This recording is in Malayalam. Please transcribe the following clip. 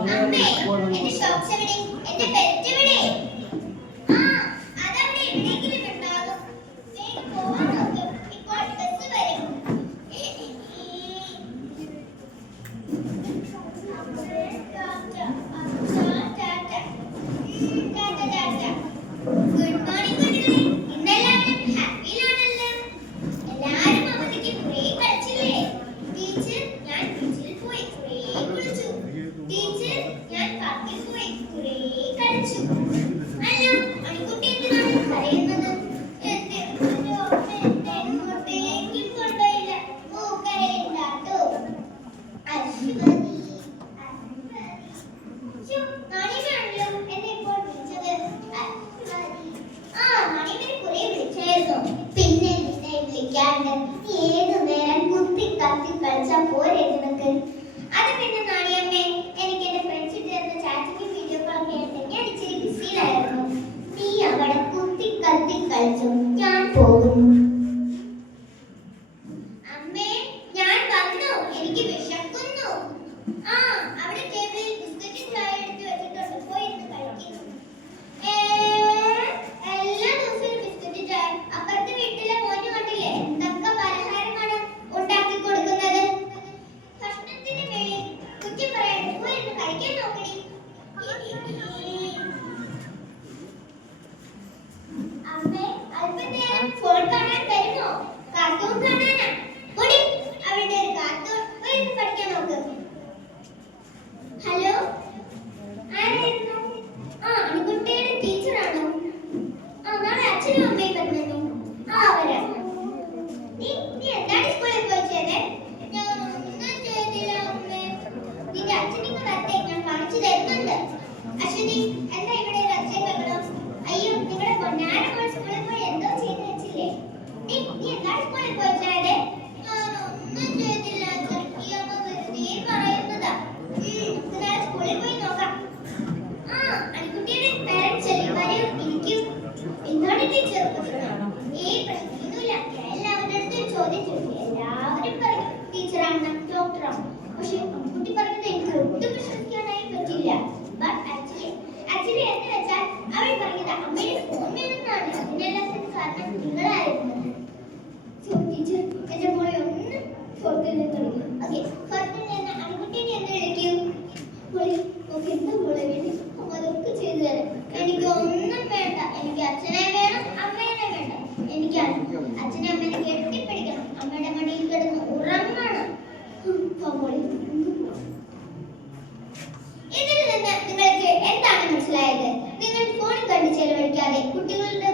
അമ്മേ എന്റെ ഷോക്സ് എവിടെ? എന്റെ ബെൽറ്റ് എവിടെ? ആ അതവിടെ എവിടെയെങ്കിലും ഉണ്ടാകും. വേഗം പോവാൻ നോക്ക്. ഇപ്പോൾ ബസ് വരും. ഗുഡ് മോർണിംഗ് കുട്ടികളെ. ഇന്നെല്ലാവരും ഹാപ്പിയിലാണല്ലോ. എല്ലാവരും അവധിക്ക് കുറേ കളിച്ചില്ലേ? ടീച്ചർ ഞാൻ ബീച്ചിൽ പോയി കുറേ കുളിച്ചു. ടീച്ചർ ഞാൻ പാർക്കിൽ പോയി കുറേ കളിച്ചു. അല്ല മണിക്കുട്ടി എന്തിനാണ് കരയുന്നത്? എങ്ങോട്ടേക്കും കൊണ്ടുപോയില്ല. കരയുണ്ടാട്ടോ. അശ്വതി നാണിയാണല്ലോ എന്നെ ഇപ്പോൾ വിളിച്ചത്. ആ നാണിയനെ കുറെ വിളിച്ചായിരുന്നു. പിന്നെ നിന്നെ വിളിക്കാണ്ട് ഏതു നേരം കുത്തി കത്തി കളിച്ചാ പോരെ നിനക്ക്? അത് പിന്നെ നാണിയമ്മേ എനിക്ക് എന്റെ ഫ്രണ്ട്സ് ചേർന്ന് ചാറ്റിംഗ് വീഡിയോ കോൾ കേട്ട് ഞാൻ ഇച്ചിരി ബിസിയിലായിരുന്നു. നീ അവിടെ കുത്തി കത്തി കളിച്ചു. ഞാൻ പോകുന്നു. അമ്മേ ഞാൻ വന്നു. എനിക്ക് വിശക്കുന്നു. ആ അവിടെ ടേബിളിൽ ബിസ്ക്കറ്റും ചായ എടുത്ത് വെച്ചിട്ടുണ്ട്. പോയി ഇരുന്ന് കഴിക്കുന്നു. എല്ലാ ദിവസവും ബിസ്ക്കറ്റ് ചായ. അപ്പുറത്തെ വീട്ടിലെ മോന് കണ്ടില്ലേ എന്തൊക്കെ പലഹാരമാണ് ഉണ്ടാക്കി കൊടുക്കുന്നത്? ഭക്ഷണത്തിന് വേണ്ടി കുറ്റം പറയാണ്ട് പോയി ഇരുന്ന് കഴിക്കാൻ നോക്കണേ. അമ്മേ അല്പനേരം ഫോൺ കാണാൻ തരുമോ? കാർട്ടൂൺ കാണാനാ. ഓടി അവിടെ ഒരു കാർട്ടൂൺ. പോയി ഇരുന്ന് പഠിക്കാൻ നോക്ക്. ഹലോ ആരായിരുന്നു? ആ അണിക്കുട്ടിയുടെ ടീച്ചറാണോ? ആ നാളെ അച്ഛനും അമ്മയും വരുന്നു. ആ വരാം. നീ എന്താണ് സ്കൂളിൽ പോയി ചെയ്തേ? ഞാൻ ഒന്നും ചെയ്തില്ല അമ്മേ. നിന്റെ അച്ഛനിങ്ങ് വരട്ടെ, ഞാൻ കാണിച്ചു തരുന്നുണ്ട്. അശ്വതി എന്താ ഇവിടെ ഒരു ഒച്ചയും ബഹളവും? അയ്യോ നിങ്ങളുടെ പൊന്നാര മോൾ സ്കൂളിൽ പോയി എന്തോ ചെയ്ത് വെച്ചില്ലേ? നീ എന്താണ് സ്കൂളിൽ പോയി ചെയ്തേ? ഞാൻ ഒന്നും ചെയ്തില്ല അച്ഛൻ. ഈ അമ്മ വെറുതെ പറയുന്നതാ. നമുക്ക് നാളെ സ്കൂളിൽ പോയി നോക്കാം. ആ അണിക്കുട്ടിയുടെ പാരന്റ്സ് അല്ലേ? വരൂ ഇരിക്കൂ. എന്താണ് ടീച്ചർ പ്രശ്നം? പ്രശ്നമൊന്നുമില്ല. ഞാൻ എല്ലാവരുടെ അടുത്തും ചോദ്യം ചോദിച്ചു. എല്ലാവരും പറയും ടീച്ചറാണ് ഡോക്ടറാണ്. പക്ഷെ അണിക്കുട്ടി പറഞ്ഞത് എനിക്ക് ഒട്ടും വിശ്വസിക്കാനായി പറ്റില്ല. ആക്ച്വലി എന്ന് വെച്ചാൽ അവൾ പറഞ്ഞത് അമ്മയുടെ ഫോൺ വേണമെന്നാണ്. അതിനെല്ലാത്തിനും കാരണം നിങ്ങളായിരുന്നു. ടീച്ചർ എന്റെ മോളെ ഒന്ന് ഫോർത്തിൽ നിന്ന് തുടങ്ങി. ഓക്കെ ഫോർത്തിൽ നിന്ന് അണിക്കുട്ടീനെ എന്ന് വിളിക്കൂ. എന്താ മോളെ വേണ്ടി? അമ്മ അതൊക്കെ ചെയ്തു തരാം. എനിക്ക് ഒന്നും വേണ്ട. എനിക്ക് അച്ഛനെ വേണം, അമ്മേനെ വേണ്ട. എനിക്ക് അച്ഛനെ അമ്മേനെ കെട്ടിപ്പിടിക്കണം. അമ്മയുടെ മടിയിൽ കിടന്ന് ഉറങ്ങണം. ഇതിൽ നിന്ന് നിങ്ങൾക്ക് എന്താണ് മനസ്സിലായത്? നിങ്ങൾ ഫോൺ കണ്ട് ചെലവഴിക്കാതെ കുട്ടികളുടെ